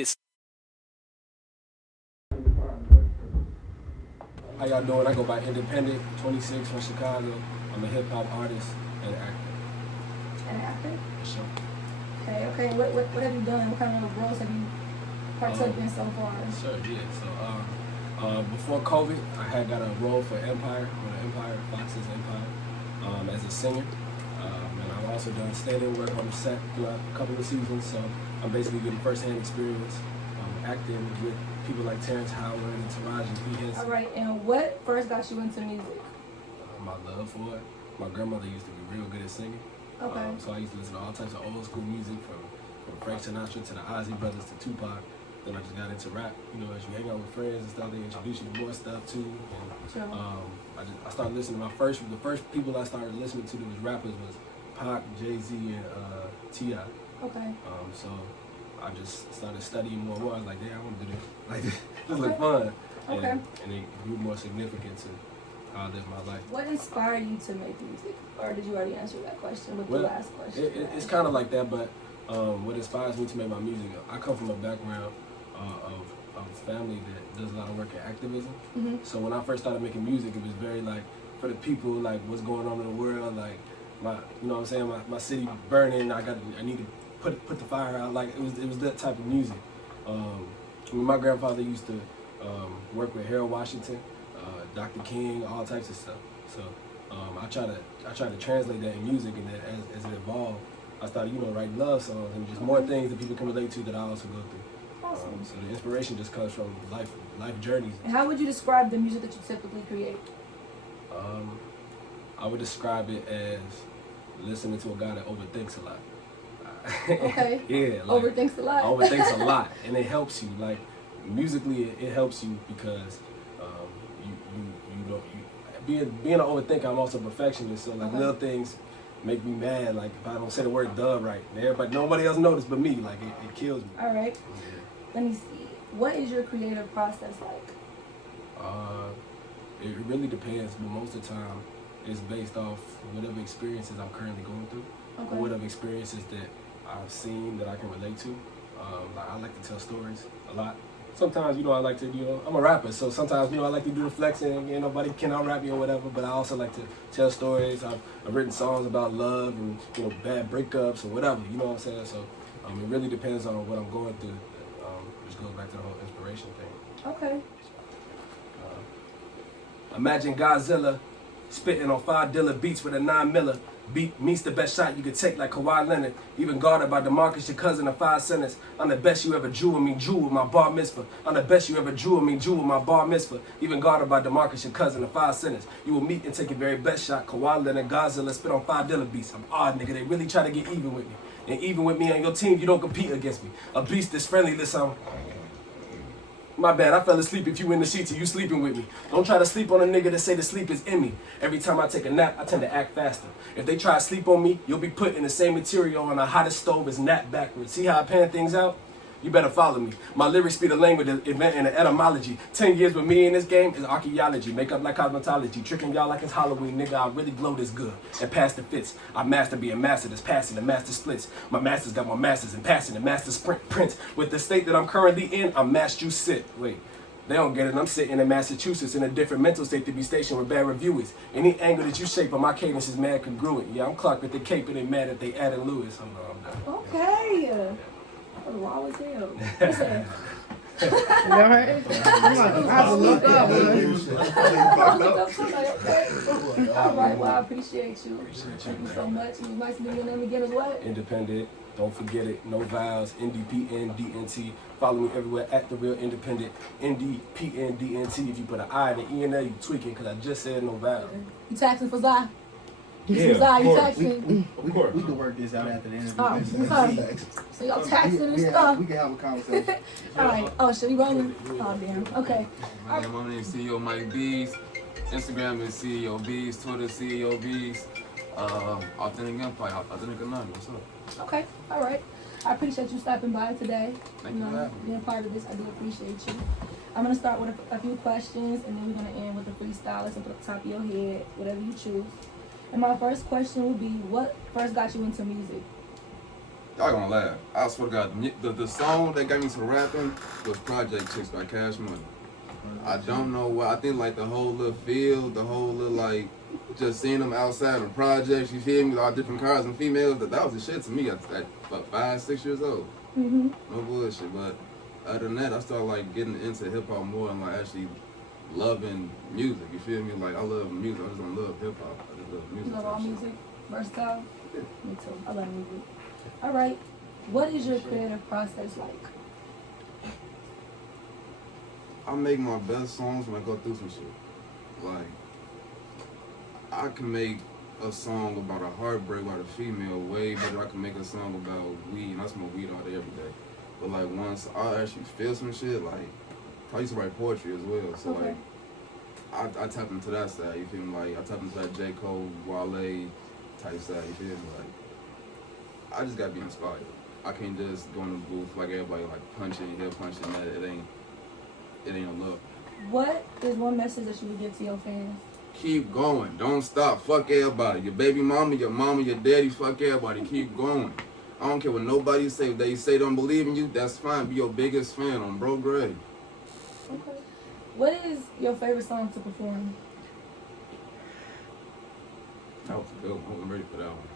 this. How y'all doing? I go by Independent, 26 from Chicago. I'm a hip hop artist and actor. An actor? For sure. Okay. What have you done? What kind of roles have you partaken in so far? Sure, yeah. So before COVID, I got a role for Empire, Fox's Empire, as a singer. And I've also done stand-in work on the set throughout a couple of seasons. So I'm basically getting first-hand experience acting with people like Terrence Howard and Taraji P. Henson. All right, and what first got you into music? My love for it. My grandmother used to be real good at singing. Okay. So I used to listen to all types of old school music from Frank Sinatra to the Ozzy Brothers to Tupac. Then I just got into rap. You know, as you hang out with friends and stuff, they introduce you to more stuff too. And, sure. I started listening. The first people I started listening to that was rappers was Pac, Jay-Z, and T.I. Okay. So I just started studying more and more. I was like, yeah, I want to do this. Like, this look fun. Okay. And it grew more significant to how I live my life. What inspired you to make music? Or did you already answer that question with the last question? It's kind of like that, but what inspires me to make my music, I come from a background of a family that does a lot of work in activism. Mm-hmm. So when I first started making music, it was very like for the people, like what's going on in the world, like you know what I'm saying, my city burning, I need to put the fire out. Like it was that type of music. My grandfather used to work with Harold Washington, Dr. King, all types of stuff. So I try to translate that in music, and then as it evolved, I started writing love songs and just more things that people can relate to that I also go through. Awesome. So the inspiration just comes from life journeys. And how would you describe the music that you typically create? I would describe it as listening to a guy that overthinks a lot. Okay. Yeah. Overthinks a lot. Overthinks a lot, and it helps you. Like musically, it helps you because being an overthinker, I'm also a perfectionist. So like little things make me mad. Like if I don't say the word "duh" right, nobody else noticed but me. Like it kills me. All right. Yeah. Let me see. What is your creative process like? It really depends, but most of the time, it's based off whatever experiences I'm currently going through, or whatever experiences that I've seen that I can relate to. I like to tell stories a lot. Sometimes, I like to, I'm a rapper, so sometimes, I like to do the flexing, nobody can out-rap me or whatever, but I also like to tell stories. I've written songs about love and, bad breakups or whatever, you know what I'm saying? So it really depends on what I'm going through, which goes back to the whole inspiration thing. Okay. Imagine Godzilla spitting on 5 Dilla beats with a 9mm. Beat meets the best shot you could take like Kawhi Leonard. Even guarded by DeMarcus, your cousin of 5 centers. I'm the best you ever drew with me, drew with my bar mitzvah. I'm the best you ever drew with me, drew with my bar mitzvah. Even guarded by DeMarcus, your cousin of 5 centers. You will meet and take your very best shot. Kawhi Leonard, Godzilla spit on 5 Dilla beats. I'm odd, nigga. They really try to get even with me. And even with me on your team, you don't compete against me. A beast that's friendly, listen. My bad, I fell asleep if you in the sheets and you sleeping with me. Don't try to sleep on a nigga that say the sleep is in me. Every time I take a nap, I tend to act faster. If they try to sleep on me, you'll be put in the same material on the hottest stove as nap backwards. See how I pan things out? You better follow me. My lyrics speak the language, the event, and the etymology. 10 years with me in this game is archaeology. Make up like cosmetology. Tricking y'all like it's Halloween, nigga. I really glow this good. And pass the fits. I master being master that's passing the master splits. My masters got my masters and passing the master sprint prints. With the state that I'm currently in, I'm masked you sit. Wait. They don't get it. I'm sitting in Massachusetts in a different mental state to be stationed with bad reviewers. Any angle that you shape on my cadence is mad congruent. Yeah, I'm Clark with the cape and they mad that they added Lewis. I'm done. Okay. That was raw as hell. Listen. You alright? I look up. All right, well, I appreciate you. Thank you so much. It was nice to meet your name again as what? Independent. Don't forget it. No vowels. NDPNDNT. Follow me everywhere at The Real Independent. NDPNDNT. If you put an I and an E in there, you tweaking because I just said no vowels. You taxing for Zai? Yeah, Zai, you taxing? Of course. We can work this out after the interview. Okay. So y'all taxing and stuff? We can have a conversation. All right. Oh, should we rolling? Oh, damn. Okay. My name is CEO Mike Beez. Instagram is CEO Beez. Twitter CEO Beez. Authentic Empire. Authentic Anonymous. What's up? Okay. All right. I appreciate you stopping by today. Thank you for having me. Being part of this, I do appreciate you. I'm going to start with a few questions, and then we're going to end with the freestyle. Let's put the top of your head, whatever you choose. And my first question would be, what first got you into music? y'all gonna laugh. I swear to God, the song that got me to rapping was Project Chicks by Cash Money. I don't know why. I think like the whole little feel, the whole little like, just seeing them outside in projects, you feel me, all different cars and females, that was the shit to me at about 5, 6 years old. Mm-hmm. No bullshit, but other than that, I started like getting into hip hop more and like actually loving music, you feel me? Like I love music, I just don't love hip hop, I just love music. You love all shit. music? Versatile? Yeah. Me too. I love music. All right. What is your creative process like? I make my best songs when I go through some shit. Like, I can make a song about a heartbreak about a female way better than I can make a song about weed, and I smoke weed all day, every day. But like once I actually feel some shit, like, I used to write poetry as well, so Okay. like, I tap into that side, you feel me? Like, I tap into that J. Cole, Wale type side, you feel me? Like, I just gotta be inspired. I can't just go in the booth like everybody, like punching here, punching that. It ain't no love. What is one message that you would give to your fans? Keep going. Don't stop. Fuck everybody. Your baby mama, your daddy, fuck everybody. Keep going. I don't care what nobody say. If they say don't believe in you, that's fine. Be your biggest fan on Bro Gray. Okay. What is your favorite song to perform? That was a good one. I wasn't ready for that one.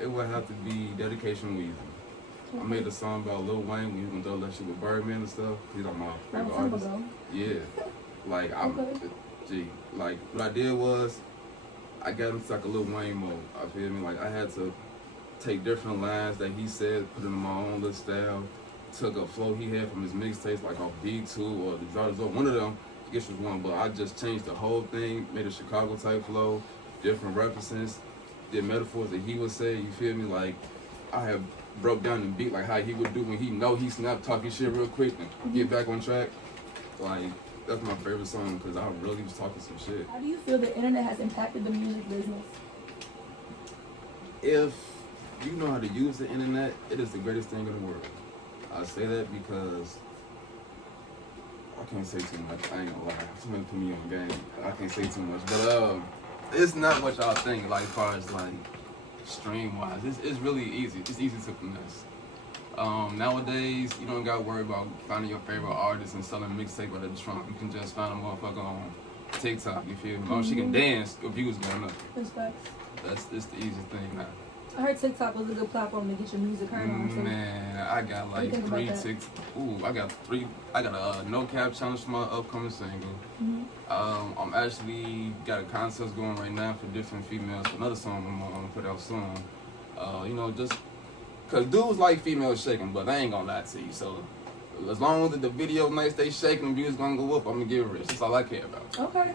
It would have to be Dedication Weezy. I made a song about Lil Wayne when he was gonna throw that shit with Birdman and stuff. He's on my favorite Long time artist. ago. Yeah. Like, Okay. like, what I did was, I got into like a Lil Wayne mode. I feel me? Like, I had to take different lines that he said, put in my own little style, took a flow he had from his mixtapes, like off B2 or the Daughters of one of them, I guess it was one, but I just changed the whole thing, made a Chicago type flow, different references, did metaphors that he would say, you feel me? Like, I have broke down the beat like how he would do when he know he snap talking shit real quick and get back on track. Like, that's my favorite song because I really was talking some shit. How do you feel the internet has impacted the music business? If you know how to use the internet, it is the greatest thing in the world. I say that because I can't say too much. I ain't gonna lie. Somebody put me on game. I can't say too much, but it's not what y'all think. Like, as far as like stream wise, it's really easy. It's easy to finesse. Nowadays, you don't gotta worry about finding your favorite artist and selling mixtape at the trunk. You can just find a motherfucker on TikTok. You feel me? As long as she can dance, your views going up. Respect. That's the easiest thing now. I heard TikTok was a good platform to get your music heard on too. Man, I got like think about 3 that? TikTok. Ooh, I got a no cap challenge for my upcoming single. Mm-hmm. I'm actually got a contest going right now for different females for another song I'm gonna put out soon. You know, just cause dudes like females shaking, but I ain't gonna lie to you. So as long as the video nice, they shaking, the views gonna go up. I'm gonna get rich. That's all I care about. Okay.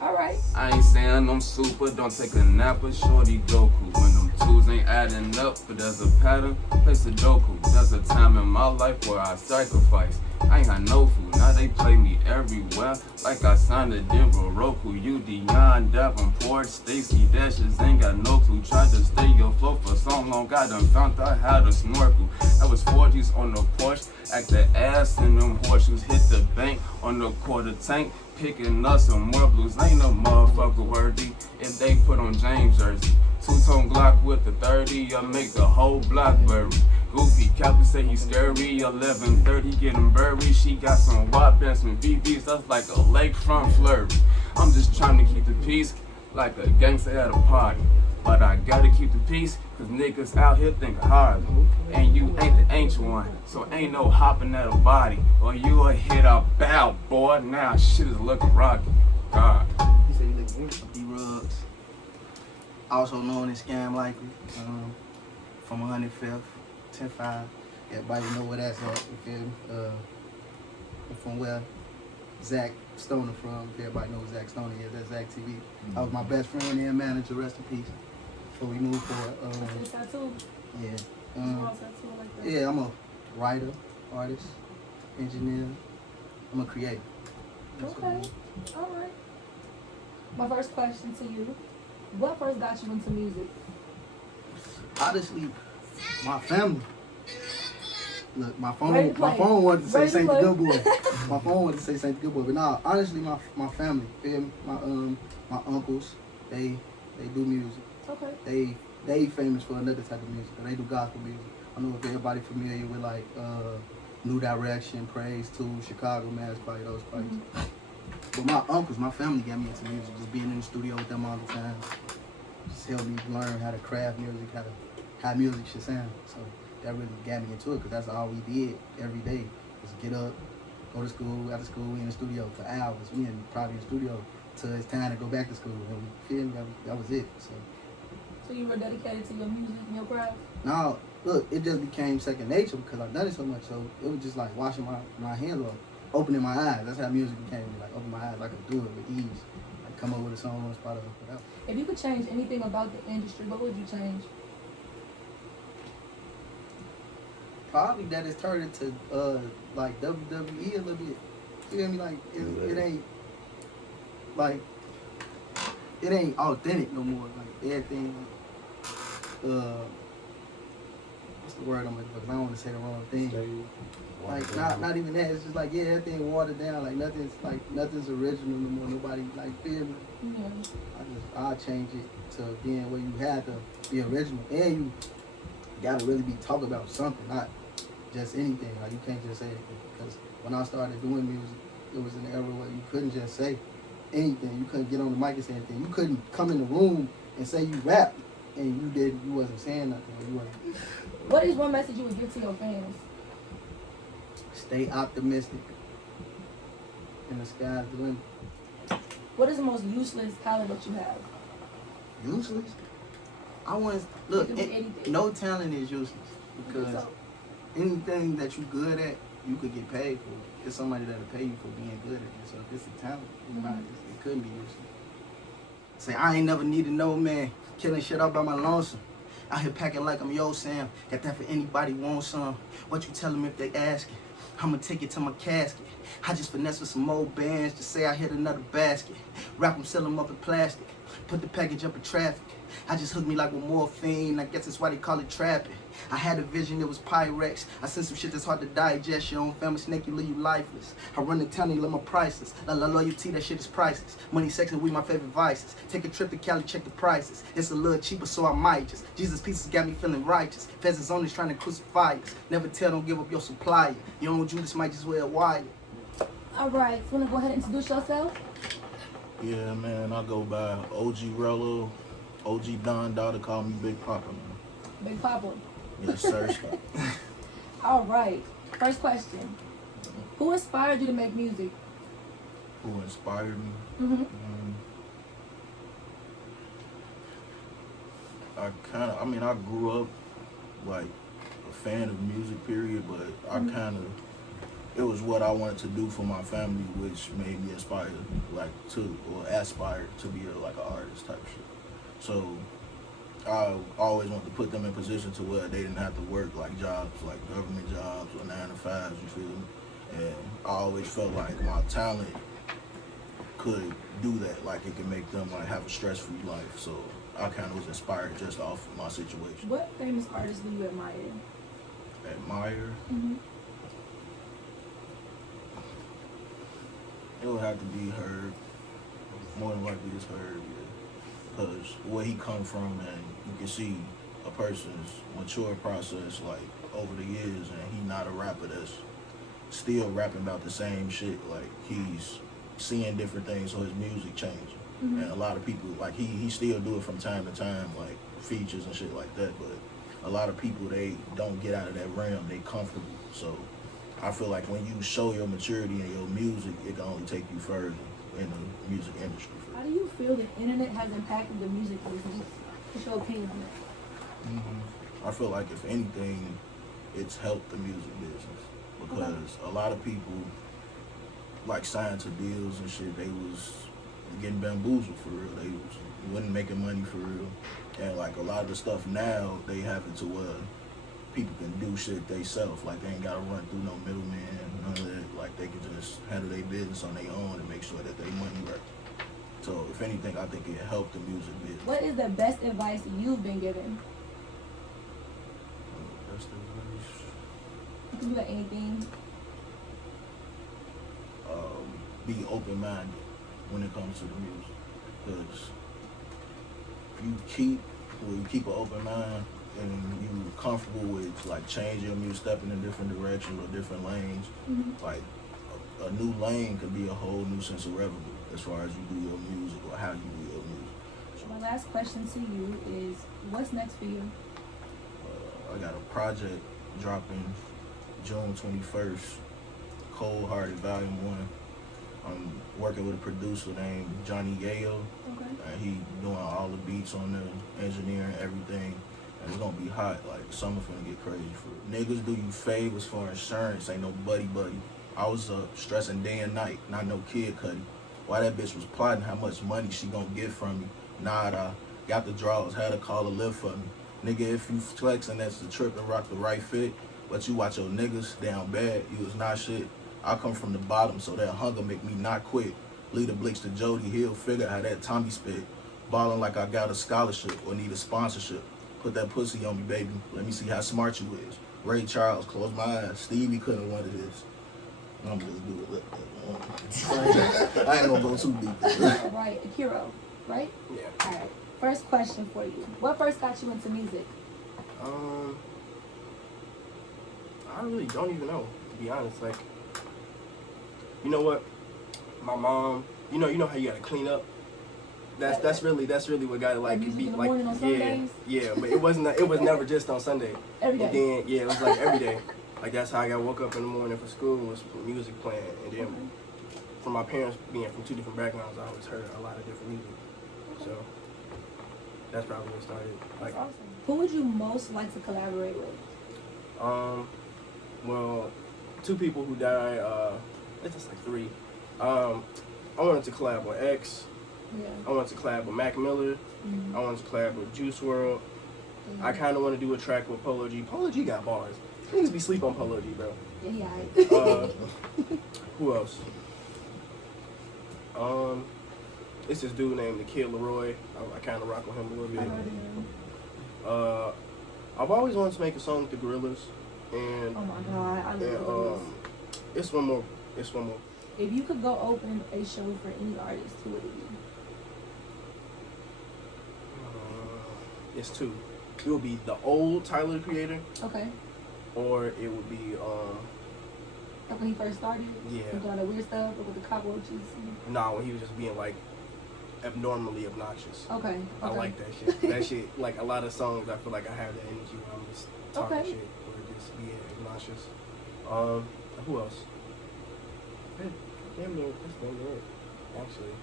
All right. I ain't saying I'm super, don't take a nap with shorty Goku. When them twos ain't adding up, but there's a pattern, place a Doku. There's a time in my life where I sacrifice. I ain't had no food, now they play me everywhere. Like I signed a Denver, Roku, you Dion, Davenport, Stacy Dashes, ain't got no clue. Tried to stay afloat for so long, I done found out how to snorkel. I was 40s on the porch, act the ass in them horseshoes. Hit the bank on the quarter tank, picking up some more blues. Ain't no motherfucker worthy if they put on James jersey. 2-tone Glock with the 30, I make the whole block bury. Goofy, Captain say he's scary, 11:30 getting buried. She got some wop and some VVs, that's like a lakefront flurry. I'm just trying to keep the peace, like a gangster at a party. But I gotta keep the peace, cause niggas out here think hard. And you ain't the ancient one, so ain't no hopping at a body. Or you a hit a bow, boy, now shit is looking rocky. God. He said he looked D-Rugs, also known as Scam Likely, from 105th, 10-5. Everybody know where that's at, you feel me? From where Zach Stoner from, if everybody knows Zach Stoner is, that's Zach TV. I was my best friend and manager, rest in peace. Before we moved forward. Tattoo. Yeah. Small tattoo like that. Yeah, I'm a writer, artist, engineer. I'm a creator. That's what I Okay. do. All right. My first question to you: what first got you into music? Honestly, my family. Look, my Ready to phone play. wanted to say Ready to Saint the play. Good Boy. My phone wanted to say Saint the Good Boy, but nah, honestly, my family, feel me? My uncles, they do music. Okay. They they famous for another type of music. They do gospel music. I don't know if everybody familiar with like New Direction, Praise 2, Chicago Mass Choir, those choirs. But my uncles, my family got me into music, just being in the studio with them all the time. Just helped me learn how to craft music, how music should sound. So that really got me into it, because that's all we did every day. Just get up, go to school, after school, we in the studio for hours. We probably in the studio till it's time to go back to school. And we feel me, that was it. So you were dedicated to your music and your craft? No, look, it just became second nature because I've done it so much. So it was just like washing my hands off, opening my eyes. That's how music became to me. Like open my eyes, I could do it with ease. Like come up with a song on the spot or whatever. If you could change anything about the industry, what would you change? Probably that it's turned into like WWE a little bit. You feel me? Like it ain't authentic no more. Like everything. What's the word I'm looking for? 'Cause I don't want to say the wrong thing. Like not even that. It's just like everything watered down. Like nothing's original no more. Nobody like feel me. Yeah. I'll change it to being where you had to be original, and you gotta really be talking about something, not just anything. Like you can't just say it, because when I started doing music, it was an era where you couldn't just say anything. You couldn't get on the mic and say anything. You couldn't come in the room and say you rap and you wasn't saying nothing. Or you wasn't. What is one message you would give to your fans? Stay optimistic. And the sky's the limit. What is the most useless talent that you have? Useless? I want look. It could be anything. No talent is useless, because So, anything that you good at, you could get paid for. There's somebody that'll pay you for being good at it. So if it's a talent, it couldn't be useless. Say, I ain't never needed no man. Killing shit out by my lonesome. Out here packing like I'm Yo Sam. Got that for anybody want some. What you tell them if they asking? I'ma take it to my casket. I just finesse with some old bands. Just say I hit another basket. Wrap them, sell them up in plastic. Put the package up in traffic. I just hooked me like with morphine. I guess that's why they call it trapping. I had a vision, it was Pyrex. I sent some shit that's hard to digest. Your own family snake, you leave you lifeless. I run the town, they love my prices. La loyalty, that shit is priceless. Money, sex, and weed, my favorite vices. Take a trip to Cali, check the prices. It's a little cheaper, so I might just. Jesus pieces got me feeling righteous. Feds is only trying to crucify us. Never tell, don't give up your supplier. Your own Judas might just wear a wire. all right, so want to go ahead and introduce yourself? Yeah, man, I go by OG Rello, OG Don Daughter, call me Big Papa, man. Big Papa. Yes, sir. All right, first question. Who inspired you to make music? Who inspired me? Mm-hmm. I grew up like a fan of music, period, but it was what I wanted to do for my family, which made me aspire to be an artist type shit. So I always wanted to put them in position to where they didn't have to work like jobs, like government jobs or 9 to 5s, you feel me? And I always felt like my talent could do that, like it could make them like have a stress-free life. So I kind of was inspired just off my situation. What famous artists do you admire? Admire? Mm-hmm. It would have to be Herb. More than likely it's Herb, yeah. Because where he come from, and you can see a person's mature process like over the years, and he not a rapper that's still rapping about the same shit. Like he's seeing different things, so his music changing. Mm-hmm. And a lot of people, like he still do it from time to time, like features and shit like that, but a lot of people, they don't get out of that realm, they comfortable. So I feel like when you show your maturity in your music, it can only take you further in the music industry. How do you feel the internet has impacted the music business? What's your opinion on that? I feel like if anything, it's helped the music business, because a lot of people like signed to deals and shit, they was getting bamboozled for real. They wasn't making money for real. And like a lot of the stuff now, they have it to where people can do shit themselves. Like they ain't gotta run through no middleman, none of that. Like they can just handle their business on their own and make sure that they money right. So if anything, I think it helped the music business. What is the best advice you've been given? Best advice? You can do like anything. Be open-minded when it comes to the music, because you keep where you keep an open mind and you comfortable with like changing your music, stepping in different directions or different lanes. Like a new lane could be a whole new sense of revenue as far as you do your music or how you do your music. So, My last question to you is, what's next for you? I got a project dropping June 21st, Cold Hearted Volume 1. I'm working with a producer named Johnny Yayo. Okay. And he doing all the beats on the engineering, everything. And it's gonna be hot, like summer finna get crazy for it. Niggas do you favors for insurance, ain't no buddy. I was stressing day and night, not no kid cutting. Why that bitch was plotting how much money she gonna get from me. Nah, got the draws, had to call a lift for me. Nigga, if you flexing, that's the trip and rock the right fit. But you watch your niggas down bad, you was not shit. I come from the bottom, so that hunger make me not quit. Lead the Blix to Jody Hill, figure how that Tommy spit. Ballin' like I got a scholarship or need a sponsorship. Put that pussy on me, baby. Let me see how smart you is. Ray Charles, close my eyes. Stevie couldn't wanted this. I'm just do it. I ain't gonna go too deep. All right, Akiro, right? Yeah. All right. First question for you. What first got you into music? I really don't even know, to be honest. Like, you know what? My mom, you know how you gotta clean up. That's really what got it like music be in the like morning on Sundays? yeah. But it was never just on Sunday. Every day. And then it was like every day. Like that's how I got woke up in the morning for school was music playing, and then from my parents being from two different backgrounds, I always heard a lot of different music. So that's probably what started. Like, That's awesome. Who would you most like to collaborate with? well, two people who died. It's just like three. I wanted to collab with X. Yeah. I wanted to collab with Mac Miller. I wanted to collab with Juice WRLD. I kind of want to do a track with Polo G. Polo G got bars. Niggas be sleep on Polo G, bro. Yeah. Who else? It's this dude named the Kid Leroy. I kind of rock with him a little I bit. heard him. I've always wanted to make a song with the Gorillas, and Oh my God, I love Gorillas. it's one more. If you could go open a show for any artist, who would it be? It's two. It would be the old Tyler the Creator, Okay. or it would be Like when he first started? Yeah. With all that weird stuff, with the cockroaches. when he was just being like abnormally obnoxious. Okay. I like that shit. That shit, like a lot of songs, I feel like I have that energy when I'm just talking Okay. shit or just being obnoxious. Who else? Damn near, that's damn near it, actually.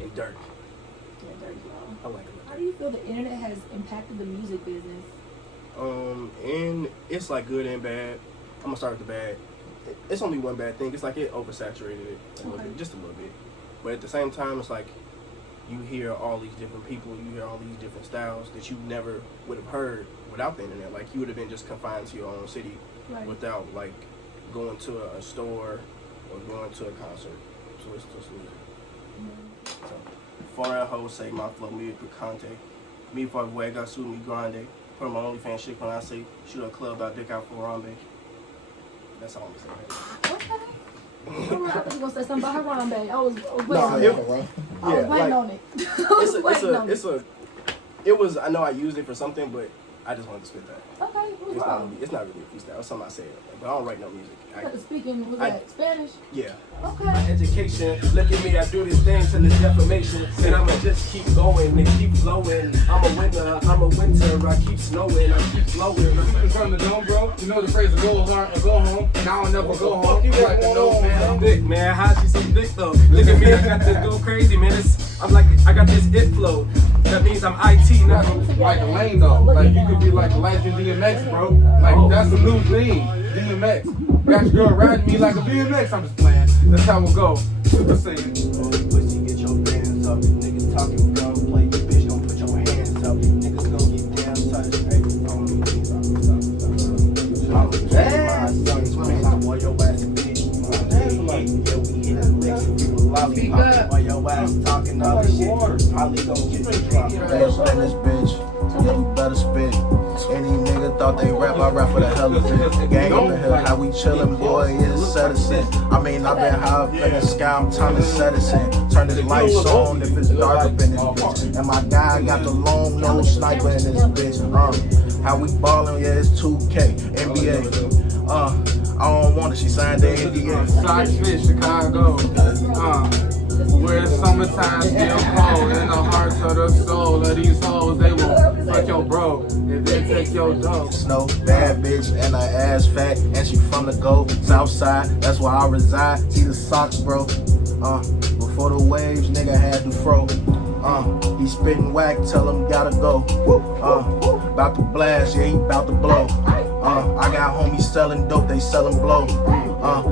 And Dirk. Yeah, Dirty Law. I like him. How do you feel the internet has impacted the music business? And it's like good and bad. I'm gonna start with the bad. It's only one bad thing. It's like it oversaturated it a little bit, just a little bit. But at the same time, it's like you hear all these different people, you hear all these different styles that you never would have heard without the internet. Like you would have been just confined to your own city without like going to a store or going to a concert. So it's just music. So, foreign hoes say my flow me picante. Me for Weisberg, su mi grande. Put on my OnlyFans shit when I say shoot a club out, dick out for Harambe. That's all I'm saying. Okay. I thought you were gonna say something about Harambe. I was waiting Nah, on it. I was waiting on it. I know I used it for something, but I just wanted to spit that. Okay, what's wrong? It's not really a freestyle. It's something I said, but I don't write no music. Speaking, was that Spanish? Yeah. Okay. Education, look at me, I do this thing till it's defamation. And I'ma just keep going and keep flowing. I'm a winter, I keep snowing, I keep flowing. In front of the dome, bro. You know the phrase go hard or go home. And I don't never go home. You like to know, Man, I'm thick, man. How she so thick though? Look at me, I got this go crazy, man. I got this it flow. That means I'm IT now. like a lane though. Like you could be like a legend DMX, bro. Like that's a new thing. DMX. Got your girl riding me like a BMX. I'm just playing. That's how it go. Super singing. Pussy, get your bands up. Niggas talking gunplay. Bitch, don't put your hands up. Niggas gon' get damn touched. Hey, on me, please. I'm my son's man. Boy, your ass a bitch. Yeah, we hit the licks. People lollipop. Boy, your ass talking all this shit. Holly gon' get you dropped. Bitch, in this bitch, yeah, you better spit. Any nigga thought they rap, I rap for the hell of it. Gang on the hill, how we chillin', boy, is citizen. I mean, I've been high up in the sky, I'm trying to set us in. Turn this lights on if it's dark up in this bitch. And my guy got the long nose sniper in this bitch. How we ballin', yeah, it's 2K, NBA. I don't want it, she signed the NDA. Socks Fit, Chicago. Where the summertime still cold. In the hearts of the soul of these hoes, they will fuck your bro and then take your dough. Snow, bad bitch, and her ass fat, and she from the Gulf, South Side, that's where I reside. See the socks, bro. Before the waves, nigga had to fro. He spittin' whack, tell him gotta go. About to blast, yeah, he about to blow. I got homies selling dope, they sellin' blow.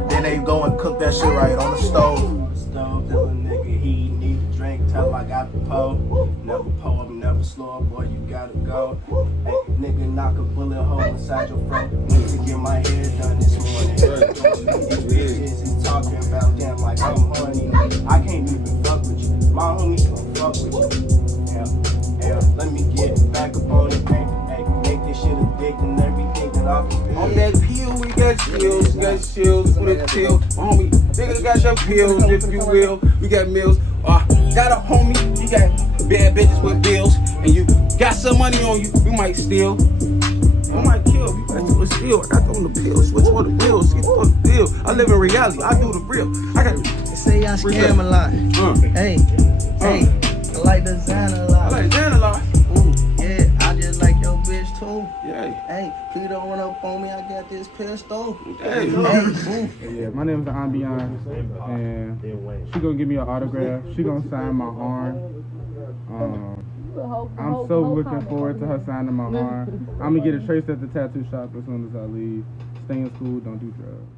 Then they go and cook that shit right on the stove. Stove, tell a nigga he need a drink, tell him I got the pole. Never pull up, never slow up, boy, you gotta go. Hey, nigga, knock a bullet hole inside your throat. Need to get my hair done this morning. These bitches is talking about them like I'm horny. I can't even fuck with you. My homies gon' fuck with you. Yeah, let me get it back up on it, hey, make this shit addicting, everything that I can do. On that pill, we got chills with a pill. Homie, niggas got your pills, if you will. We got meals. Got a homie, you got bad bitches with bills, and you got some money on you, we might steal. I might kill, you got to steal. I got on the pills, switch on the bills, get on the deal. I live in reality, I do the real. I got. They say I scam a lot. Hey, I like designer a lot. I like designer a lot. Yeah, I just like your bitch too. Yeah. Hey, please don't run up on me. I got this pistol. Hey. Yeah, my name is Ambiance, and she gonna give me an autograph. She gonna sign my arm. I'm so looking forward to her signing my arm. I'm gonna get it traced at the tattoo shop as soon as I leave. Stay in school, don't do drugs.